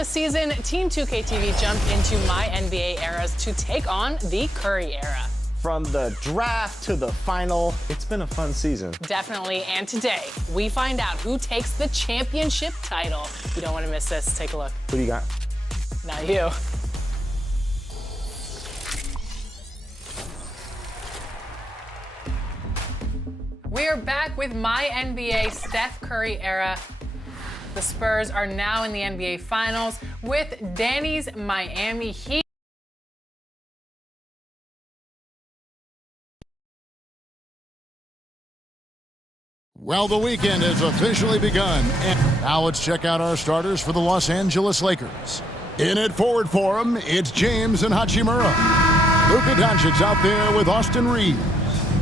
the season, Team 2K TV jumped into my NBA eras to take on the Curry era. From the draft to the final, it's been a fun season. Definitely, and today, we find out who takes the championship title. You don't want to miss this. Take a look. Who do you got? Not you. We are back with my NBA Steph Curry era. The Spurs are now in the NBA Finals with Danny's Miami Heat. Well, the weekend has officially begun, and now let's check out our starters for the Los Angeles Lakers. In at forward for them, it's James and Hachimura. Luka Doncic out there with Austin Reeves.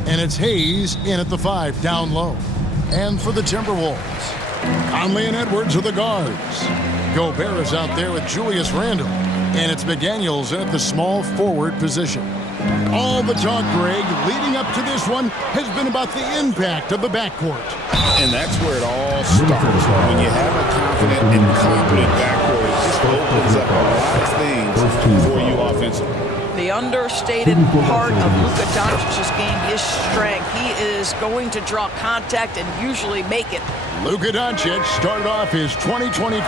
And it's Hayes in at the 5 down low. And for the Timberwolves, Conley and Edwards are the guards. Gobert is out there with Julius Randle. And it's McDaniels in at the small forward position. All the talk, Greg, leading up to this one has been about the impact of the backcourt. And that's where it all starts. When you have a confident and competent backcourt, it just opens up a lot of things for you offensively. The understated part of Luka Doncic's game, his strength. He is going to draw contact and usually make it. Luka Doncic started off his 2024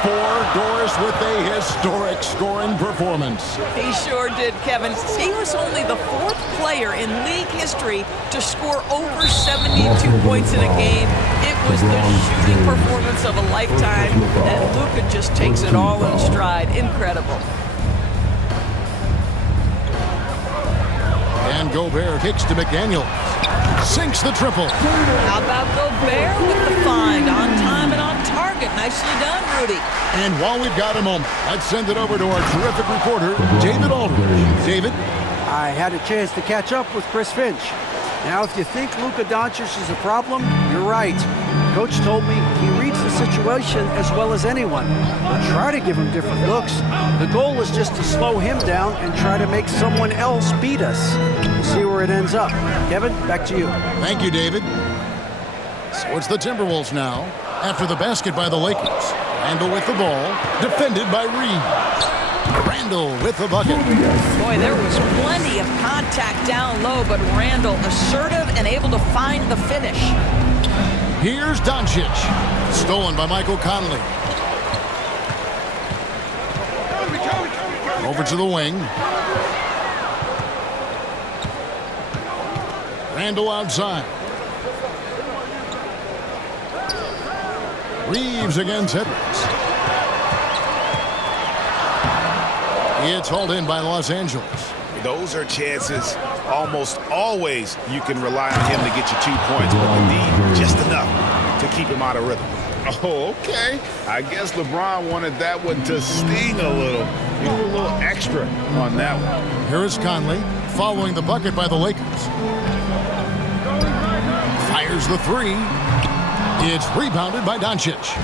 Doris with a historic scoring performance. He sure did, Kevin. He was only the 4th player in league history to score over 72 points in a game. It was the shooting performance of a lifetime, and Luka just takes it all in stride. Incredible. And Gobert kicks to McDaniels. Sinks the triple. How about Gobert with the find? On time and on target. Nicely done, Rudy. And while we've got a moment, let's send it over to our terrific reporter, David Aldridge. David? I had a chance to catch up with Chris Finch. Now, if you think Luka Doncic is a problem, you're right. Coach told me he reads the situation as well as anyone. We'll try to give him different looks. The goal is just to slow him down and try to make someone else beat us. We'll see where it ends up. Kevin, back to you. Thank you, David. So it's the Timberwolves now, after the basket by the Lakers. Randle with the ball, defended by Reeves. Randle with the bucket. Boy, there was plenty of contact down low, but Randle assertive and able to find the finish. Here's Doncic. Stolen by Michael Conley. Over to the wing. Randle outside. Reeves against Edwards. It's hauled in by Los Angeles. Those are chances almost always you can rely on him to get you 2 points, but the need just enough to keep him out of rhythm. Oh, okay. I guess LeBron wanted that one to sting a little. He did a little extra on that one. Here is Conley following the bucket by the Lakers. Fires the 3. It's rebounded by Doncic.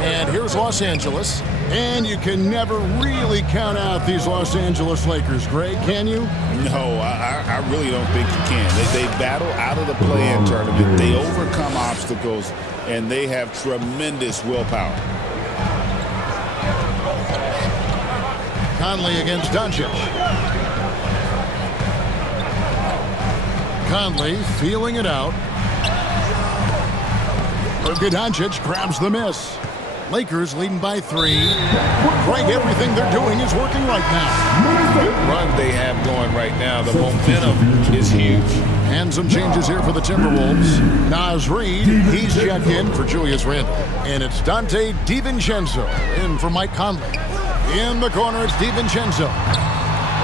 And here's Los Angeles. And you can never really count out these Los Angeles Lakers, Greg, can you? No, I really don't think you can. They battle out of the play-in tournament. They overcome obstacles, and they have tremendous willpower. Conley against Doncic. Conley feeling it out. Luka Doncic grabs the miss. Lakers leading by 3. Greg, everything they're doing is working right now. Good run they have going right now. The momentum is huge. And some changes here for the Timberwolves. Naz Reid, he's checked in for Julius Randle. And it's Dante DiVincenzo in for Mike Conley. In the corner, it's DiVincenzo.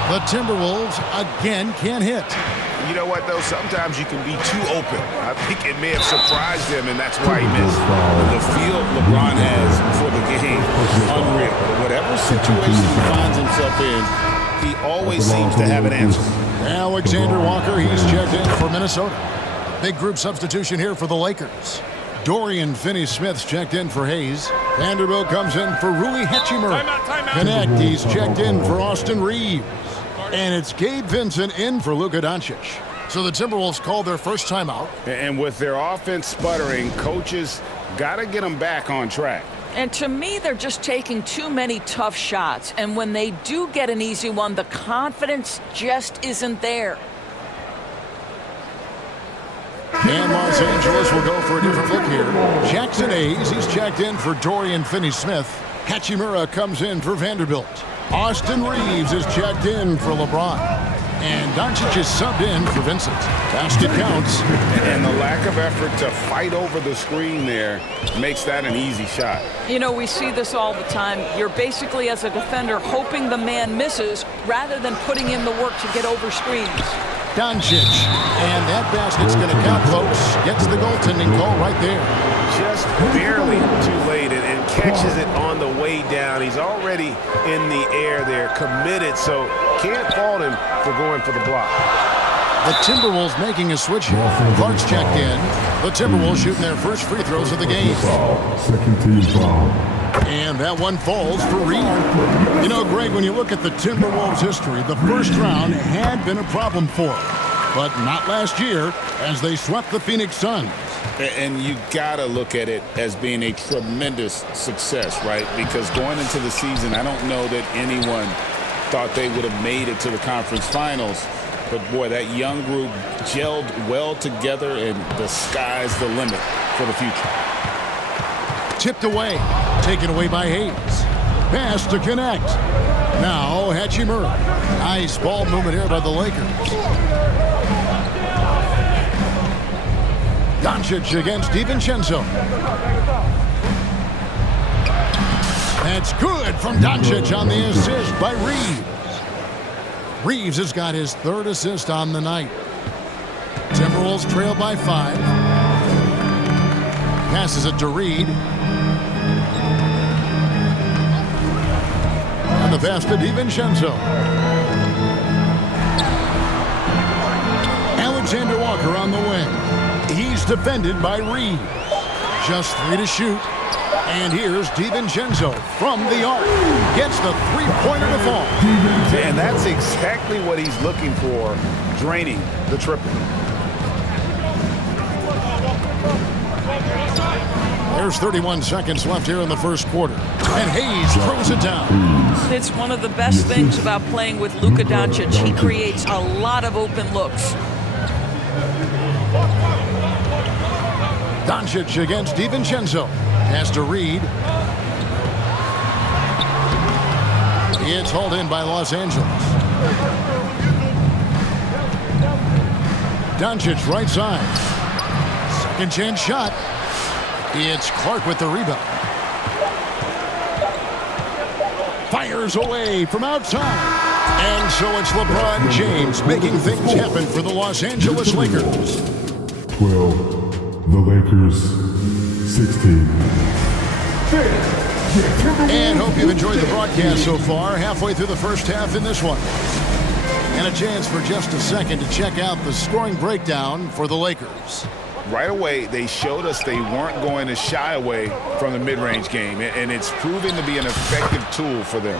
The Timberwolves again can't hit. You know what, though? Sometimes you can be too open. I think it may have surprised him, and that's why he missed. The feel LeBron has for the game, unreal. Whatever situation he finds himself in, he always seems to have an answer. Alexander Walker, he's checked in for Minnesota. Big group substitution here for the Lakers. Dorian Finney-Smith's checked in for Hayes. Vanderbilt comes in for Rui Hachimura. Connect, he's checked in for Austin Reeves. And it's Gabe Vincent in for Luka Doncic. So the Timberwolves called their first timeout. And with their offense sputtering, coaches got to get them back on track. And to me, they're just taking too many tough shots. And when they do get an easy one, the confidence just isn't there. And Los Angeles will go for a different look here. Jackson Hayes, he's checked in for Dorian Finney-Smith. Hachimura comes in for Vanderbilt. Austin Reeves is checked in for LeBron. And Doncic is subbed in for Vincent. Basket counts. And the lack of effort to fight over the screen there makes that an easy shot. You know, we see this all the time. You're basically, as a defender, hoping the man misses rather than putting in the work to get over screens. Doncic. And that basket's going to count, folks. Gets the goaltending call right there. Just barely too late and catches it on the way down. He's already in the air there, committed, so can't fault him for going for the block. The Timberwolves making a switch here. Clark's checked in. The Timberwolves shooting their first free throws of the game. Second team foul. And that one falls for Reed. You know, Greg, when you look at the Timberwolves' history, the first round had been a problem for them. But not last year, as they swept the Phoenix Suns. And you got to look at it as being a tremendous success, right? Because going into the season, I don't know that anyone thought they would have made it to the conference finals. But, boy, that young group gelled well together, and the sky's the limit for the future. Tipped away. Taken away by Hayes. Pass to connect. Now Hachimura. Nice ball movement here by the Lakers. Doncic against DiVincenzo. That's good from Doncic on the assist by Reeves. Reeves has got his third assist on the night. Timberwolves trail by 5. Passes it to Reed. And the pass to DiVincenzo. Alexander Walker on the wing. He's defended by Reed. Just 3 to shoot. And here's DiVincenzo from the arc. Gets the three-pointer to fall. And that's exactly what he's looking for, draining the triple. There's 31 seconds left here in the first quarter. And Hayes throws it down. It's one of the best things about playing with Luka Doncic. He creates a lot of open looks. Doncic against DiVincenzo. Pass to Reed. It's hauled in by Los Angeles. Doncic right side. Second chance shot. It's Clark with the rebound. Fires away from outside. And so it's LeBron James making things happen for the Los Angeles Lakers. 12. The Lakers. 16. And hope you've enjoyed the broadcast so far. Halfway through the first half in this one. And a chance for just a second to check out the scoring breakdown for the Lakers. Right away, they showed us they weren't going to shy away from the mid-range game, and it's proving to be an effective tool for them.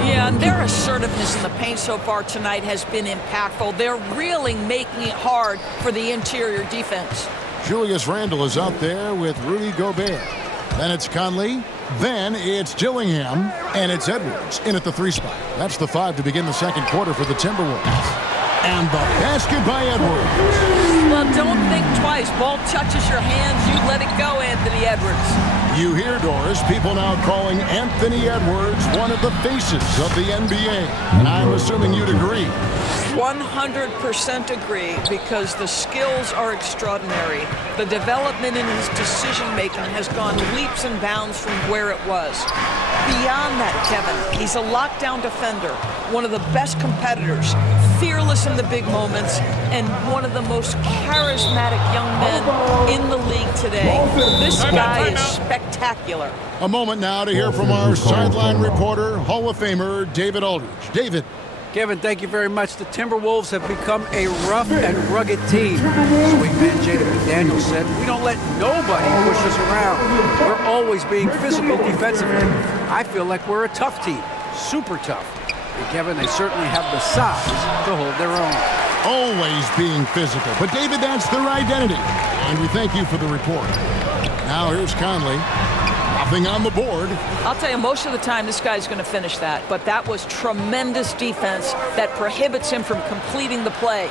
Yeah, and their assertiveness in the paint so far tonight has been impactful. They're really making it hard for the interior defense. Julius Randle is out there with Rudy Gobert. Then it's Conley. Then it's Dillingham. And it's Edwards in at the 3 spot. That's the 5 to begin the second quarter for the Timberwolves. And the basket by Edwards. Well, don't think twice. Ball touches your hands, you let it go, Anthony Edwards. You hear, Doris, people now calling Anthony Edwards one of the faces of the NBA. And I'm assuming you'd agree. 100% agree, because the skills are extraordinary. The development in his decision-making has gone leaps and bounds from where it was. Beyond that, Kevin, he's a lockdown defender, one of the best competitors, fearless in the big moments, and one of the most charismatic young men in the league today. This guy is spectacular. A moment now to hear from our sideline reporter, Hall of Famer David Aldridge. David. Kevin, thank you very much. The Timberwolves have become a rough and rugged team. Swingman Jaden McDaniels said, "We don't let nobody push us around. We're always being physical defensively. I feel like we're a tough team, super tough." And Kevin, they certainly have the size to hold their own. Always being physical. But David, that's their identity. And we thank you for the report. Now here's Conley. Off Nothing on the board. I'll tell you, most of the time this guy's going to finish that, but that was tremendous defense that prohibits him from completing the play.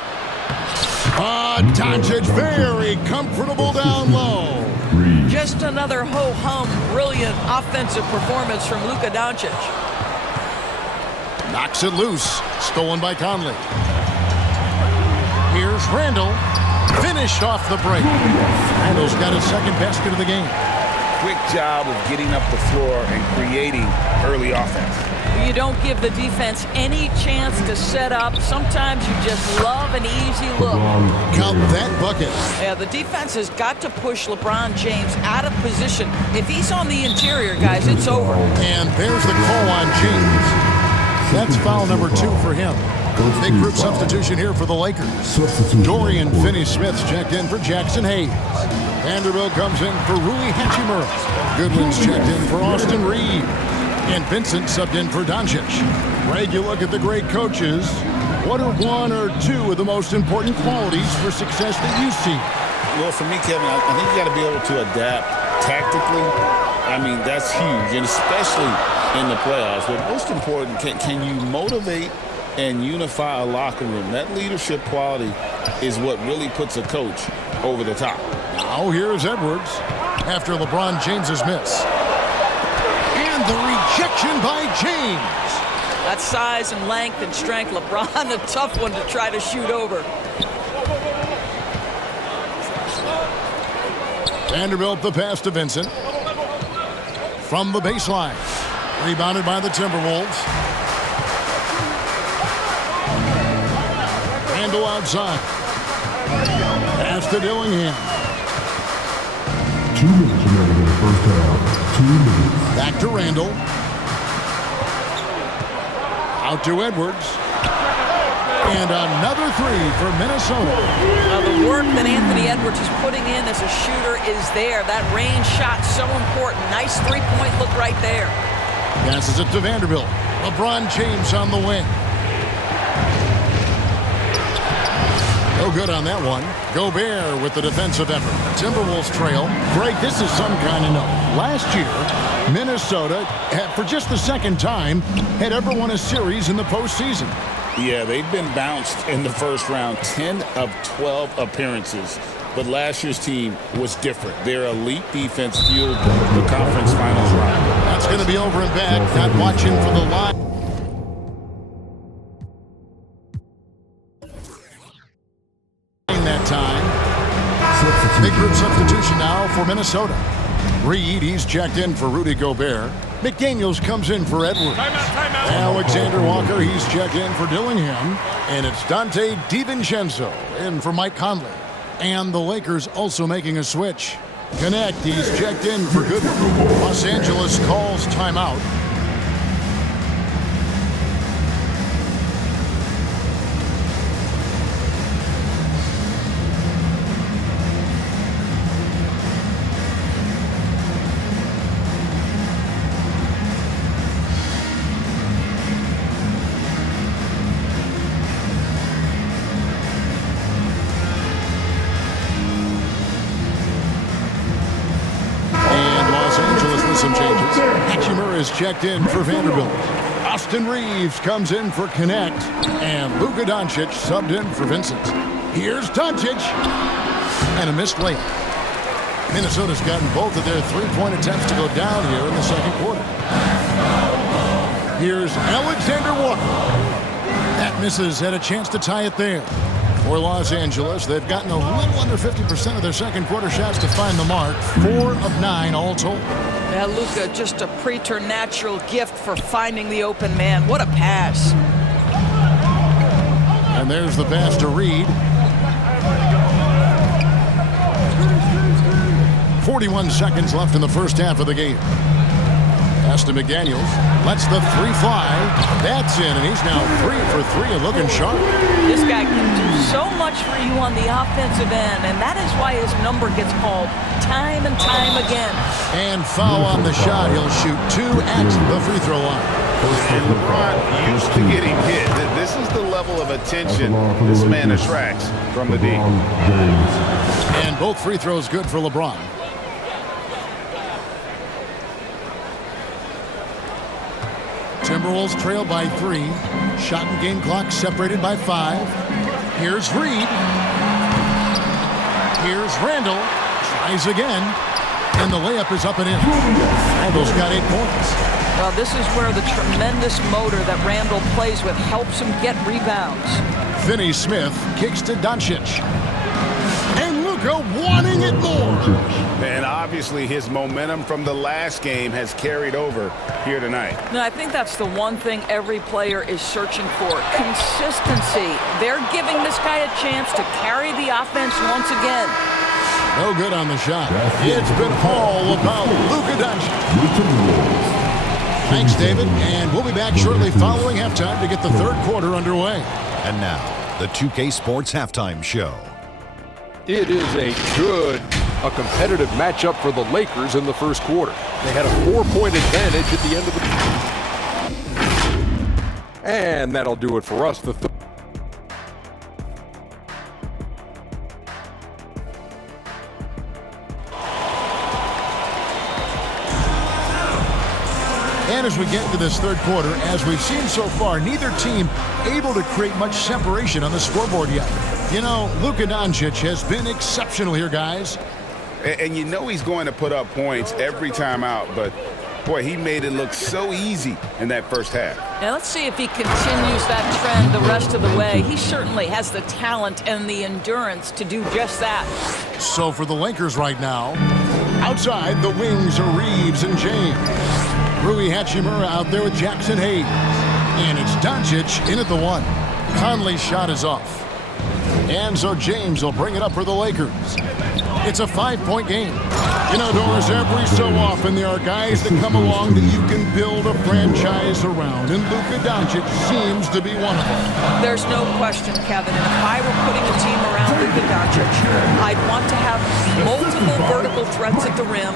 Doncic very comfortable down low. Just another ho-hum, brilliant offensive performance from Luka Doncic. Knocks it loose. Stolen by Conley. Here's Randall. Finished off the break. Randall's got his second basket of the game. Quick job of getting up the floor and creating early offense. You don't give the defense any chance to set up. Sometimes you just love an easy look. Count that bucket. Yeah, the defense has got to push LeBron James out of position. If he's on the interior, guys, it's over. And there's the call on James. That's foul number 2 for him. Big group substitution here for the Lakers. Dorian Finney-Smith's checked in for Jackson Hayes. Vanderbilt comes in for Rui Hachimura. Goodwin's checked in for Austin Reed. And Vincent subbed in for Doncic. Greg, you look at the great coaches. What are 1 or 2 of the most important qualities for success that you see? Well, for me, Kevin, I think you got to be able to adapt tactically. I mean, that's huge, and especially in the playoffs. But most important, can you motivate and unify a locker room? That leadership quality is what really puts a coach over the top. Now here's Edwards after LeBron James's miss. And the rejection by James. That size and length and strength, LeBron, a tough one to try to shoot over. Vanderbilt the pass to Vincent. From the baseline. Rebounded by the Timberwolves. Randall outside. Pass to Dillingham. 2 minutes remaining in the first half. 2 minutes. Back to Randall. Out to Edwards. And another 3 for Minnesota. Now the work that Anthony Edwards is putting in as a shooter is there. That range shot so important. Nice three-point look right there. Passes it to Vanderbilt. LeBron James on the wing. No good on that one. Gobert with the defensive effort. Timberwolves trail. Greg, this is some kind of note. Last year, Minnesota, for just the second time, had ever won a series in the postseason. Yeah, they've been bounced in the first round, 10 of 12 appearances. But last year's team was different. Their elite defense fueled the conference finals run. That's going to be over and back. Not watching for the line. That time. Big group substitution now for Minnesota. Reed, he's checked in for Rudy Gobert. McDaniels comes in for Edwards. Timeout. Alexander Walker, he's checked in for Dillingham. And it's Dante DiVincenzo in for Mike Conley. And the Lakers also making a switch. Connect, he's checked in for Goodwin. Los Angeles calls timeout. Some changes. Hachimura is checked in for Vanderbilt. Austin Reeves comes in for Connect. And Luka Doncic subbed in for Vincent. Here's Doncic. And a missed layup. Minnesota's gotten both of their three-point attempts to go down here in the second quarter. Here's Alexander Walker. That misses, had a chance to tie it there. For Los Angeles, they've gotten a little under 50% of their second quarter shots to find the mark. 4 of 9 all told. Yeah, Luka, just a preternatural gift for finding the open man. What a pass. And there's the pass to Reed. 41 seconds left in the first half of the game. Pass to McDaniels. Lets the 3 fly. That's in, and he's now 3 for 3 and looking sharp. This guy can do so much for you on the offensive end, and that is why his number gets called time and time again. And foul on the shot. He'll shoot 2 at the free throw line. And LeBron used to getting hit. This is the level of attention this man attracts from the D. And both free throws good for LeBron. Timberwolves trail by 3. Shot and game clock separated by 5. Here's Reed. Here's Randall. Tries again. And the layup is up and in. Randall's got 8 points. Well, this is where the tremendous motor that Randall plays with helps him get rebounds. Finney-Smith kicks to Doncic. And Luka wanting it more. And obviously his momentum from the last game has carried over here tonight. No, I think that's the one thing every player is searching for. Consistency. They're giving this guy a chance to carry the offense once again. No good on the shot. It's been all about Luka Doncic. Thanks, David. And we'll be back shortly following halftime to get the third quarter underway. And now, the 2K Sports Halftime Show. It is a competitive matchup for the Lakers in the first quarter. They had a 4-point advantage at the end of the... And that'll do it for us. And as we get into this third quarter, as we've seen so far, neither team able to create much separation on the scoreboard yet. You know, Luka Doncic has been exceptional here, guys. And you know he's going to put up points every time out, but boy, he made it look so easy in that first half. Now let's see if he continues that trend the rest of the way. He certainly has the talent and the endurance to do just that. So for the Lakers right now, outside the wings are Reeves and James. Rui Hachimura out there with Jackson Hayes. And it's Doncic in at the 1. Conley's shot is off. And so James will bring it up for the Lakers. It's a 5-point game. You know, Doris, every so often there are guys that come along that you can build a franchise around, and Luka Doncic seems to be one of them. There's no question, Kevin, and if I were putting a team around Luka Doncic, I'd want to have multiple vertical threats at the rim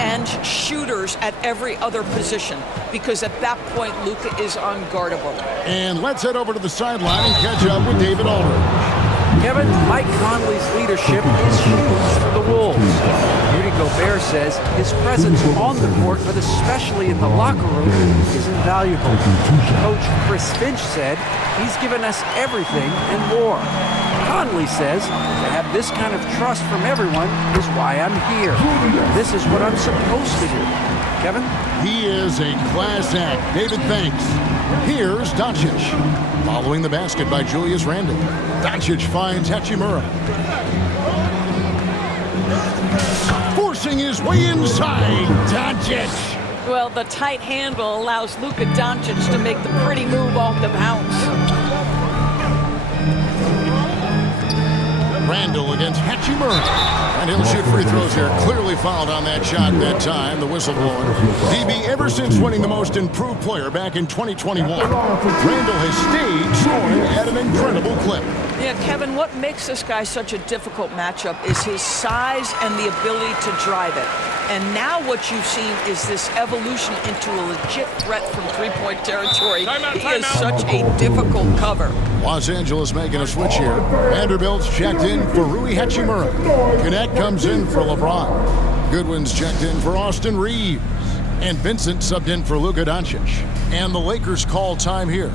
and shooters at every other position, because at that point, Luka is unguardable. And let's head over to the sideline and catch up with David Aldridge. Kevin, Mike Conley's leadership is huge for the Wolves. Rudy Gobert says his presence on the court, but especially in the locker room, is invaluable. Coach Chris Finch said he's given us everything and more. Conley says to have this kind of trust from everyone is why I'm here. This is what I'm supposed to do. Kevin? He is a class act. David, thanks. Here's Doncic. Following the basket by Julius Randle. Doncic finds Hachimura. Forcing his way inside. Doncic. Well, the tight handle allows Luka Doncic to make the pretty move off the bounce. Randle against Hachimura. And he'll shoot free throws here. Clearly fouled on that shot that time, the whistleblower. DB, ever since winning the most improved player back in 2021, Randle has stayed scoring at an incredible clip. Yeah, Kevin, what makes this guy such a difficult matchup is his size and the ability to drive it. And now what you've seen is this evolution into a legit threat from three-point territory. He is such a difficult cover. Los Angeles making a switch here. Vanderbilt's checked in for Rui Hachimura. Connect comes in for LeBron. Goodwin's checked in for Austin Reeves. And Vincent subbed in for Luka Doncic. And the Lakers call time here.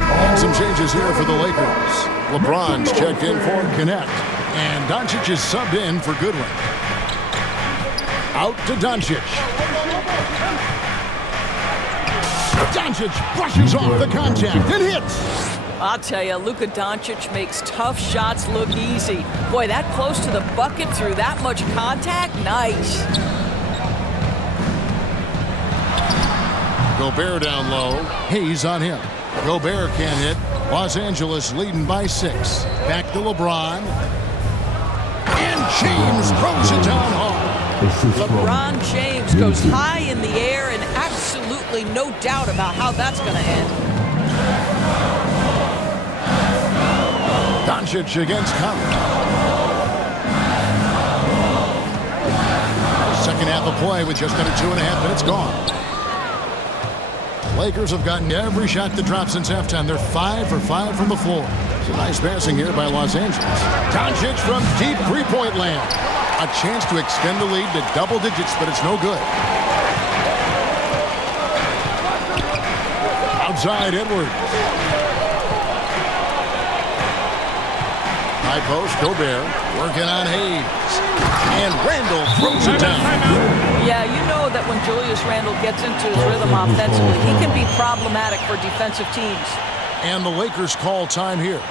And some changes here for the Lakers. LeBron's checked in for Connect. And Doncic is subbed in for Goodwin. Out to Doncic. Doncic brushes off the contact and hits. I'll tell you, Luka Doncic makes tough shots look easy. Boy, that close to the bucket through that much contact, nice. Gobert down low. Hayes on him. Gobert can't hit. Los Angeles leading by 6. Back to LeBron. And James throws it down hard. LeBron James goes high in the air, and absolutely no doubt about how that's going to end. Doncic against Conley. Second half of play with just under 2.5 minutes gone. Lakers have gotten every shot to drop since halftime. They're 5 for 5 from the floor. It's a nice passing here by Los Angeles. Doncic from deep three-point land. A chance to extend the lead to double digits, but it's no good. Outside Edwards. High post, Gobert working on Hayes. And Randle throws it down. Yeah, you know that when Julius Randle gets into his rhythm offensively, he can be problematic for defensive teams. And the Lakers call time here.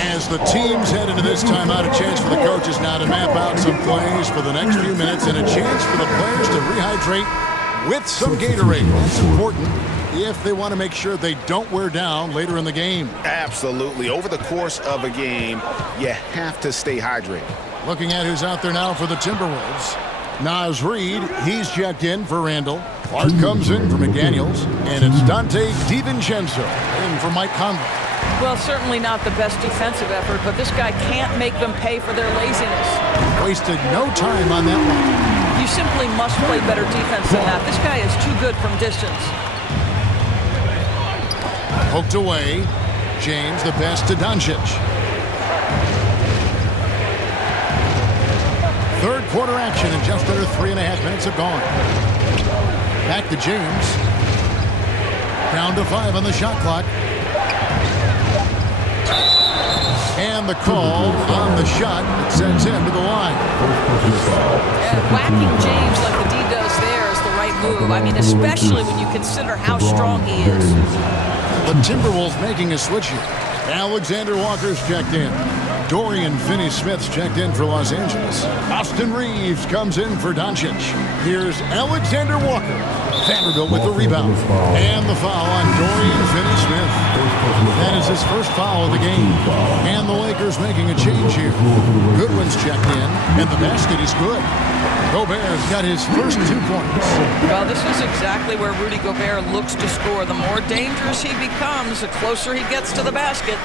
As the teams head into this timeout, a chance for the coaches now to map out some plays for the next few minutes and a chance for the players to rehydrate with some Gatorade. That's important if they want to make sure they don't wear down later in the game. Absolutely. Over the course of a game, you have to stay hydrated. Looking at who's out there now for the Timberwolves. Naz Reid, he's checked in for Randle. Clark comes in for McDaniels. And it's Dante DiVincenzo in for Mike Conley. Well, certainly not the best defensive effort, but this guy can't make them pay for their laziness. Wasted no time on that one. You simply must play better defense than that. This guy is too good from distance. Poked away. James, the pass to Doncic. Third quarter action and just under 3.5 minutes have gone. Back to James. Down to 5 on the shot clock. And the call on the shot that sends him to the line. Whacking James like the D does there is the right move. I mean, especially when you consider how strong he is. The Timberwolves making a switch here. Alexander Walker's checked in. Dorian Finney-Smith's checked in for Los Angeles. Austin Reeves comes in for Doncic. Here's Alexander Walker. Vanderbilt with the rebound. And the foul on Dorian Finney-Smith. That is his first foul of the game. And the Lakers making a change here. Goodwin's checked in, and the basket is good. Gobert's got his first 2 points. Well, this is exactly where Rudy Gobert looks to score. The more dangerous he becomes, the closer he gets to the basket.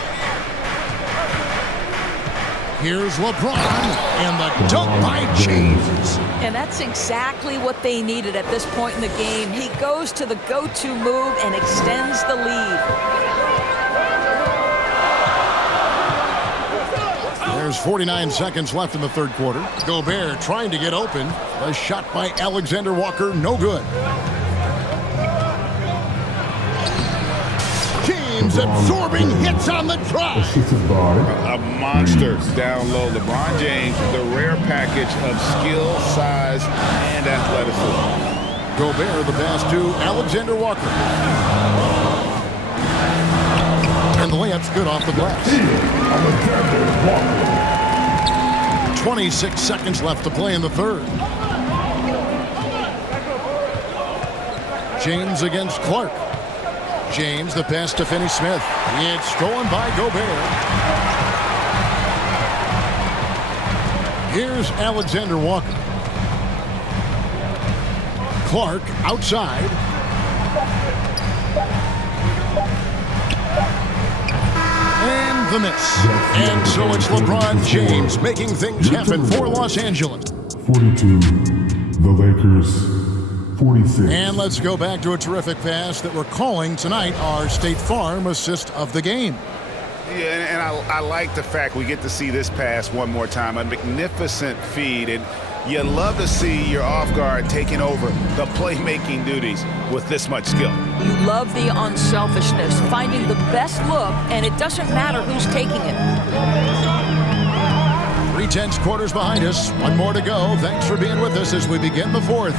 Here's LeBron, and the dunk by James. And that's exactly what they needed at this point in the game. He goes to the go-to move and extends the lead. There's 49 seconds left in the third quarter. Gobert trying to get open. A shot by Alexander Walker, no good. James absorbing hits on the drive. A monster down low. LeBron James, the rare package of skill, size, and athleticism. Gobert the pass to Alexander Walker. And the layup's good off the glass. 26 seconds left to play in the third. James against Clark. James, the pass to Finney-Smith. It's stolen by Gobert. Here's Alexander Walker. Clark outside. And the miss. And so it's LeBron James making things happen for Los Angeles. 42, the Lakers. 46. And let's go back to a terrific pass that we're calling tonight our State Farm assist of the game. Yeah, and I like the fact we get to see this pass one more time. A magnificent feed, and you love to see your off guard taking over the playmaking duties with this much skill. You love the unselfishness, finding the best look, and it doesn't matter who's taking it. 3/10 quarters behind us. One more to go. Thanks for being with us as we begin the fourth.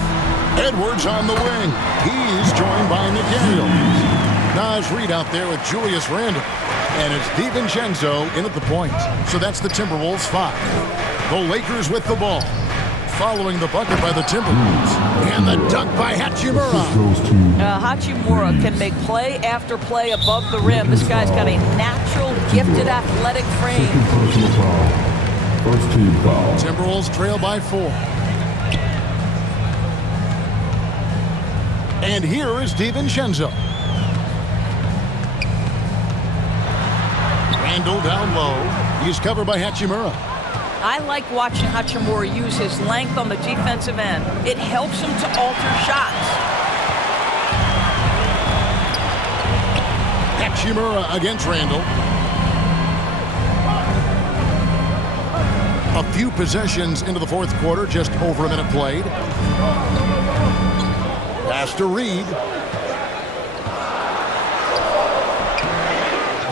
Edwards on the wing. He's joined by McDaniels. Naz Reid out there with Julius Randle. And it's DiVincenzo in at the point. So that's the Timberwolves 5. The Lakers with the ball. Following the bucket by the Timberwolves. And the dunk by Hachimura. Hachimura can make play after play above the rim. This guy's got a natural, gifted, athletic frame. First team foul. Timberwolves trail by 4. And here is DiVincenzo. Randle down low. He's covered by Hachimura. I like watching Hachimura use his length on the defensive end. It helps him to alter shots. Hachimura against Randall. A few possessions into the fourth quarter, just over a minute played. Pass to Reed.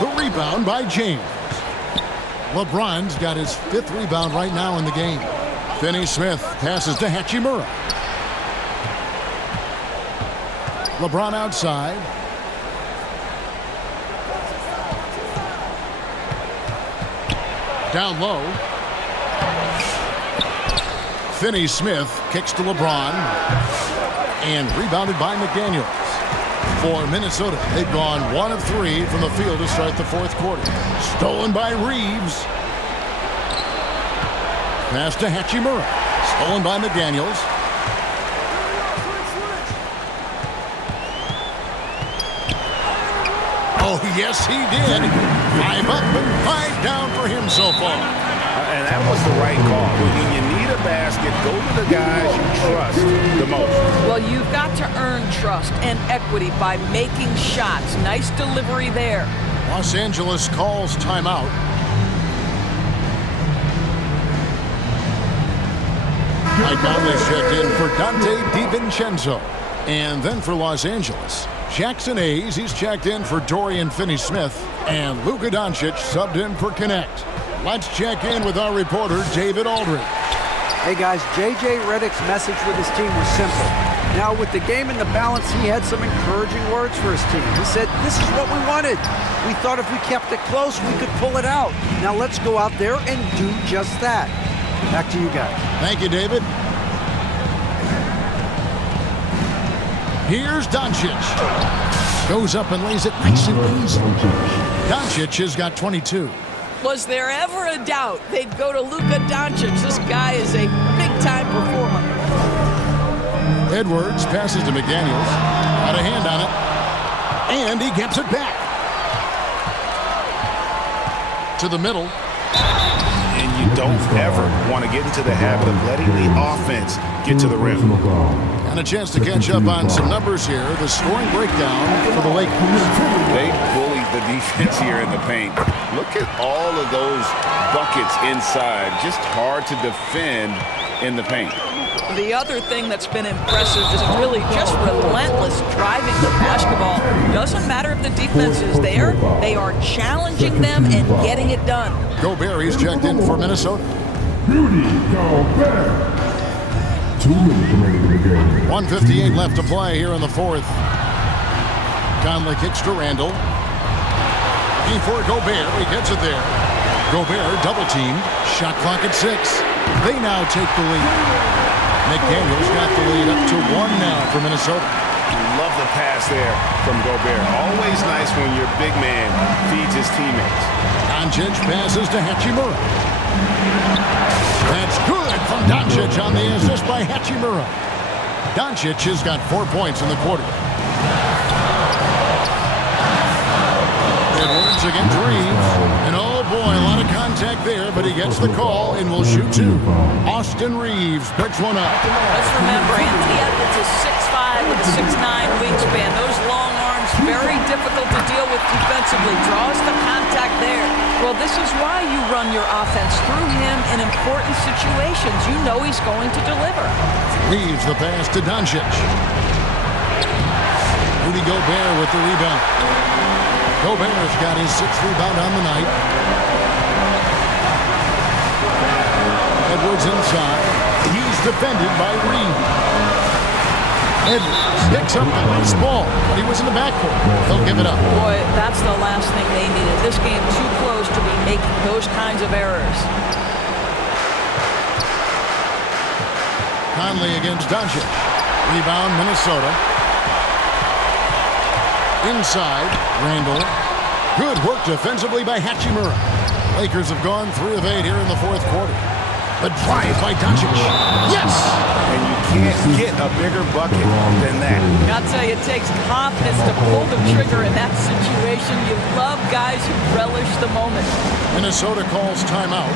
The rebound by James. LeBron's got his 5th rebound right now in the game. Finney Smith passes to Hachimura. LeBron outside. Down low. Finney Smith kicks to LeBron. And rebounded by McDaniels. For Minnesota, they've gone 1 of 3 from the field to start the fourth quarter. Stolen by Reeves. Pass to Hachimura. Stolen by McDaniels. Oh, yes, he did. 5 up and 5 down for him so far. And that was the right call. When you need a basket, go to the guys you trust the most. Well, you've got to earn trust and equity by making shots. Nice delivery there. Los Angeles calls timeout. Mike Conley checked in for Dante DiVincenzo. And then for Los Angeles, Jackson Hayes, he's checked in for Dorian Finney-Smith. And Luka Doncic subbed in for Connect. Let's check in with our reporter, David Aldridge. Hey guys, J.J. Redick's message with his team was simple. Now with the game in the balance, he had some encouraging words for his team. He said, this is what we wanted. We thought if we kept it close, we could pull it out. Now let's go out there and do just that. Back to you guys. Thank you, David. Here's Doncic. Goes up and lays it nice and easy. Doncic has got 22. Was there ever a doubt they'd go to Luka Doncic? This guy is a big-time performer. Edwards passes to McDaniels. Got a hand on it. And he gets it back. To the middle. And you don't ever want to get into the habit of letting the offense get to the rim. And a chance to catch up on some numbers here. The scoring breakdown for the Lakers. They bullied the defense here in the paint. Look at all of those buckets inside. Just hard to defend in the paint. The other thing that's been impressive is really just relentless driving the basketball. Doesn't matter if the defense is there, they are challenging them and getting it done. Gobert, he's checked in for Minnesota. Rudy Gobert. 2 minutes remaining in the game. 1:58 left to play here in the fourth. Conley kicks to Randall. Looking for Gobert. He gets it there. Gobert double teamed. Shot clock at 6. They now take the lead. McDaniels got the lead up to 1 now for Minnesota. Love the pass there from Gobert. Always nice when your big man feeds his teammates. Doncic passes to Hachimura. That's good from Doncic on the assist by Hachimura. Doncic has got 4 points in the quarter. Edwards against Reeves. And oh boy, a lot of contact there, but he gets the call and will shoot 2. Austin Reeves picks one up. Let's remember, Anthony Edwards is 6'5" with a 6'9" wingspan. Those long arms, very difficult to deal with defensively. Draws the contact there. Well, this is why you run your offense through him in important situations. You know he's going to deliver. Reeves the pass to Doncic. Rudy Gobert with the rebound. Gobert's got his 6th rebound on the night. Edwards inside. He's defended by Reed. Edwards picks up the loose ball, but he was in the backcourt. They'll give it up. Boy, that's the last thing they needed. This game too close to be making those kinds of errors. Conley against Doncic. Rebound, Minnesota. Inside, Randall. Good work defensively by Hachimura. Lakers have gone 3 of 8 here in the fourth quarter. The drive by Doncic. Yes! And you can't get a bigger bucket than that. I'll tell you, it takes confidence to pull the trigger in that situation. You love guys who relish the moment. Minnesota calls timeout.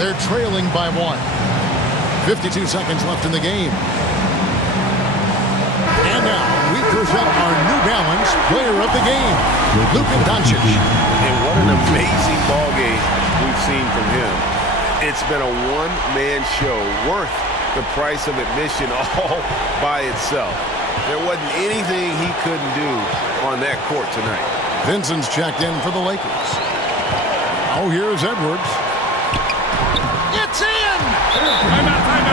They're trailing by 1. 52 seconds left in the game. And now we present our New Balance Player of the Game. Luka Doncic. And what an amazing ball game we've seen from him. It's been a one-man show worth the price of admission all by itself. There wasn't anything he couldn't do on that court tonight. Vincent's checked in for the Lakers. Oh, here's Edwards. It's in!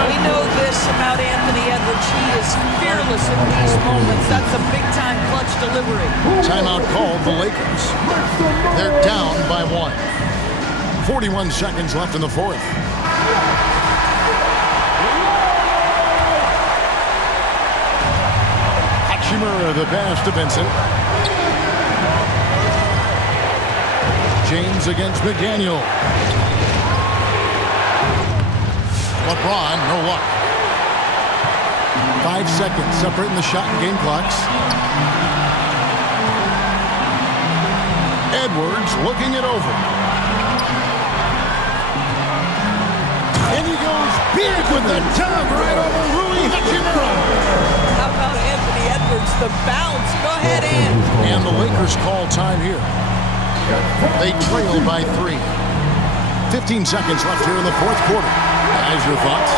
We know this about Anthony Edwards. He is fearless in these moments. That's a big-time clutch delivery. Timeout called the Lakers. They're down by 1. 41 seconds left in the fourth. Hachimura, the pass to Vincent. James against McDaniel. LeBron, no luck. 5 seconds separating the shot and game clocks. Edwards looking it over. And he goes big with the tug right over Rui Hachimura. How about Anthony Edwards, the bounce? Go ahead in. And the Lakers call time here. They trail by 3. 15 seconds left here in the fourth quarter. Guys, your thoughts?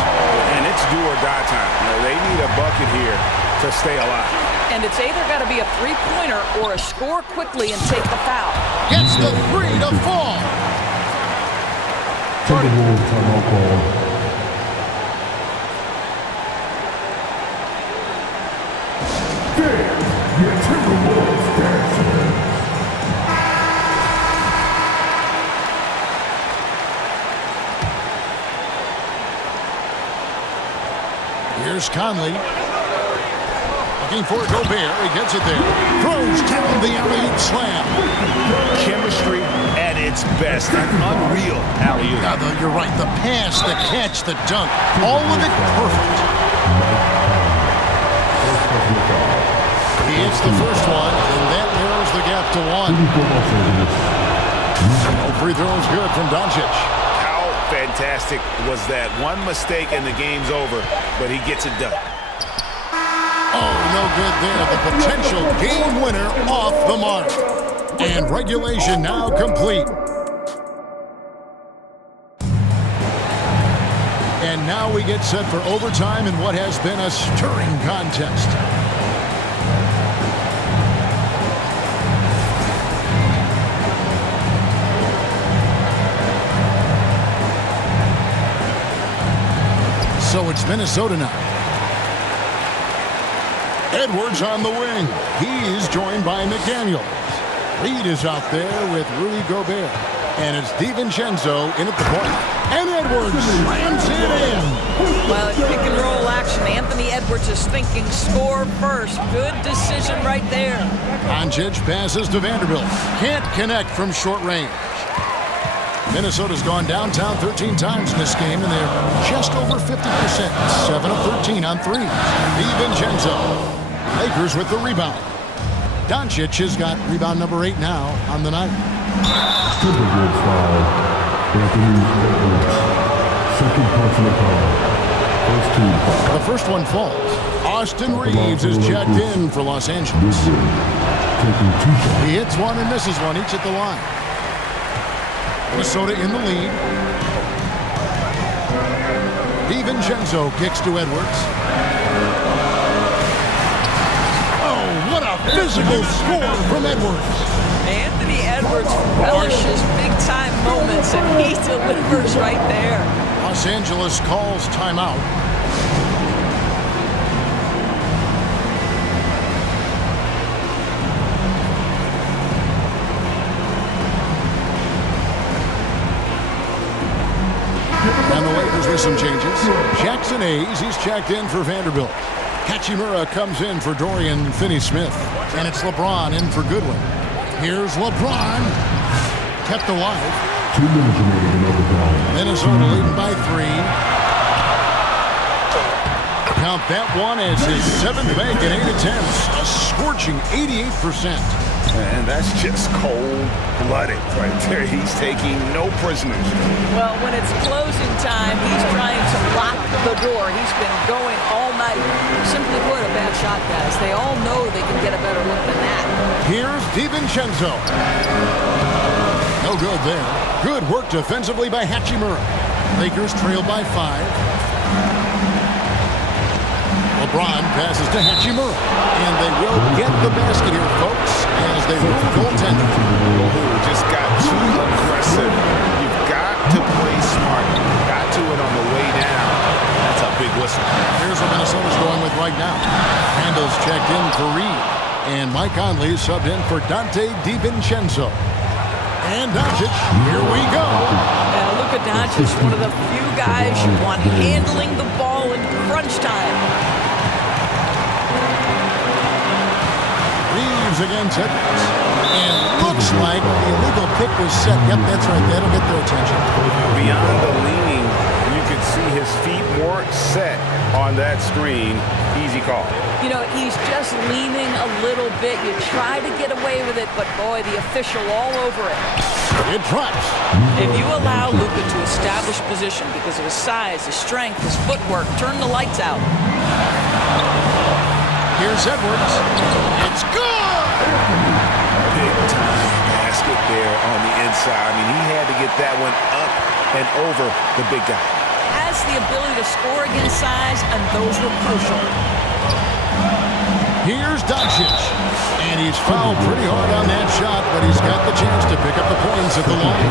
And it's do or die time. You know, they need a bucket here to stay alive. And it's either got to be a three-pointer or a score quickly and take the foul. Gets the 3 to fall. Timberwolves timeout call. Dance, your Timberwolves dancing. Here's Conley. Looking for Gobert. He gets it there. Throws down the alley-oop slam. Chemistry at its best. An unreal alley-oop. Now, you're right. The pass, the catch, the dunk. All of it perfect. He hits the first one, and that narrows the gap to 1. No free throws good from Doncic. How fantastic was that? One mistake and the game's over, but he gets it done. Oh, no good there. The potential game winner off the mark. And regulation now complete. And now we get set for overtime in what has been a stirring contest. So it's Minnesota now. Edwards on the wing. He's joined by McDaniel. Reed is out there with Rudy Gobert. And it's DiVincenzo in at the point. And Edwards slams it in. Well, pick and roll action. Anthony Edwards is thinking score first. Good decision right there. Doncic passes to Vanderbilt. Can't connect from short range. Minnesota's gone downtown 13 times in this game, and they're just over 50%. 7 of 13 on threes. DiVincenzo. Lakers with the rebound. Doncic has got rebound number 8 now on the night. Timberwolves foul. Anthony Edwards. Second personal foul. First team foul. The first one falls. Austin Reeves is checked in for Los Angeles. Taking 2 shots. He hits one and misses one, each at the line. Minnesota in the lead. DiVincenzo kicks to Edwards. Oh, what a physical score from Edwards. Anthony Edwards relishes big-time moments, and he delivers right there. Los Angeles calls timeout. And the Lakers with some changes. Jackson Hayes, he's checked in for Vanderbilt. Hachimura comes in for Dorian Finney-Smith. And it's LeBron in for Goodwin. Here's LeBron. Kept alive. 2 minutes remaining in overtime. Minnesota leading by 3. Count that one as his 7th bank in 8 attempts. A scorching 88%. And that's just cold-blooded right there. He's taking no prisoners. Well, when it's closing time, he's trying to lock the door. He's been going all night. Simply put, a bad shot, guys. They all know they can get a better look than that. Here's DiVincenzo. No good there. Good work defensively by Hachimura. Lakers trail by 5. LeBron passes to Hachimura. And they will get the basket here, folks, as they rule goaltending. Just got too aggressive. You've got to play smart. Got to it on the way down. That's a big whistle. Here's what Minnesota's going with right now. Randall's checked in for Reed. And Mike Conley subbed in for Dante DiVincenzo. And Doncic, here we go. Now, Luka Doncic, one of the few guys you want handling the ball in crunch time. Reeves against Edwards. And looks like the illegal pick was set. Yep, that's right. That'll get their attention. Beyond the leaning, you could see his feet weren't set on that screen. Easy call. You know, he's just leaning a little bit. You try to get away with it, but boy, the official all over it. It drops. If you allow Luka to establish position because of his size, his strength, his footwork, turn the lights out. Here's Edwards. It's good! Big time basket there on the inside. I mean, he had to get that one up and over the big guy. Has the ability to score against size, and those were crucial. Here's Doncic. And he's fouled pretty hard on that shot, but he's got the chance to pick up the points at the line.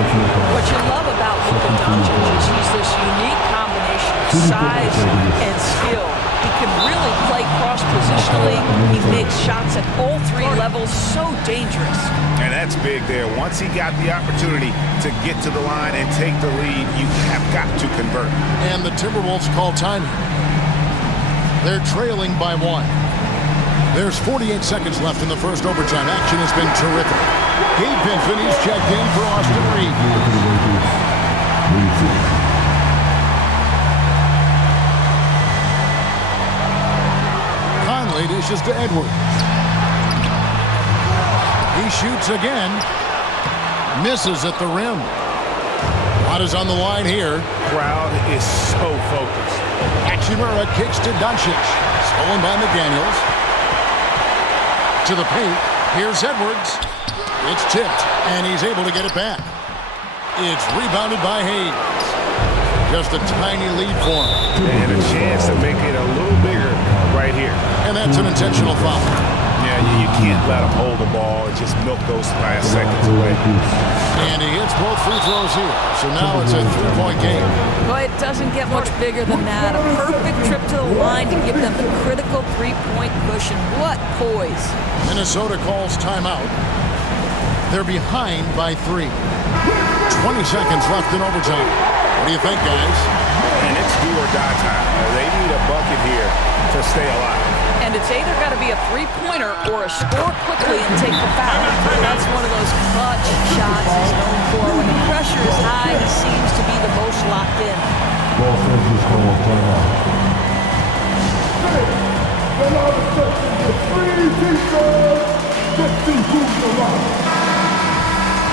What you love about Luka Doncic is he's this unique combination of size and skill. He can really play cross-positionally. He makes shots at all 3 levels. So dangerous. And that's big there. Once he got the opportunity to get to the line and take the lead, you have got to convert. And the Timberwolves call timing. They're trailing by 1. There's 48 seconds left in the first overtime. Action has been terrific. Gabe Vincent is checked in for Austin Reed. Conley dishes to Edwards. He shoots again. Misses at the rim. What is on the line here? Crowd is so focused. Hachimura kicks to Doncic. Stolen by McDaniels. To the paint. Here's Edwards. It's tipped, and he's able to get it back. It's rebounded by Hayes. Just a tiny lead for him. And a chance to make it a little bigger right here. And that's an intentional foul. Yeah, you can't let him hold the ball and just milk those last seconds away. And he hits both free throws here. So now it's a 3-point game. Boy, it doesn't get much bigger than that. A perfect trip to the line to give them the critical 3-point cushion. What poise. Minnesota calls timeout. They're behind by 3. 20 seconds left in overtime. What do you think, guys? And it's do or die time. They need a bucket here to stay alive. And it's either got to be a 3-pointer or a score quickly and take the foul. That's one of those clutch shots he's known for. When the pressure is high, he seems to be the most locked in. Los Angeles calls timeout.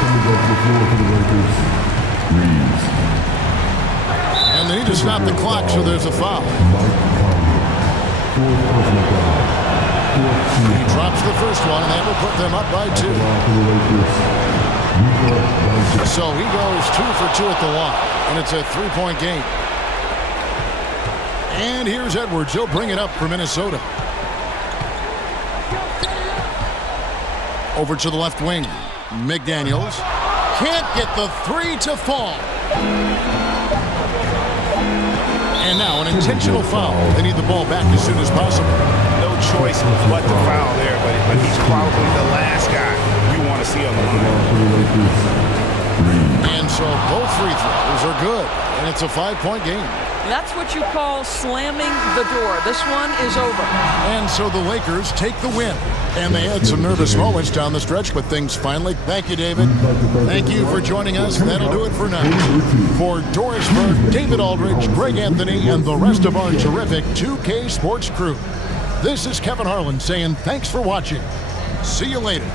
Coming up the floor for the Lakers, Reeves. And they need to stop the clock, so there's a foul. Mike Conley. Fourth personal foul. He drops the first one, and that will put them up by 2. So he goes 2 for 2 at the line, and it's a 3-point game. And here's Edwards. He'll bring it up for Minnesota. Over to the left wing. McDaniels can't get the 3 to fall. And now an intentional foul. They need the ball back as soon as possible. No choice but to foul there, but he's probably the last guy you want to see on the line. And so both free throws are good, and it's a 5-point game. That's what you call slamming the door. This one is over. And so the Lakers take the win. And they had some nervous moments down the stretch, but things finally... Thank you, David. Thank you for joining us. That'll do it for now. For Doris Burke, David Aldridge, Greg Anthony, and the rest of our terrific 2K Sports crew, this is Kevin Harlan saying thanks for watching. See you later.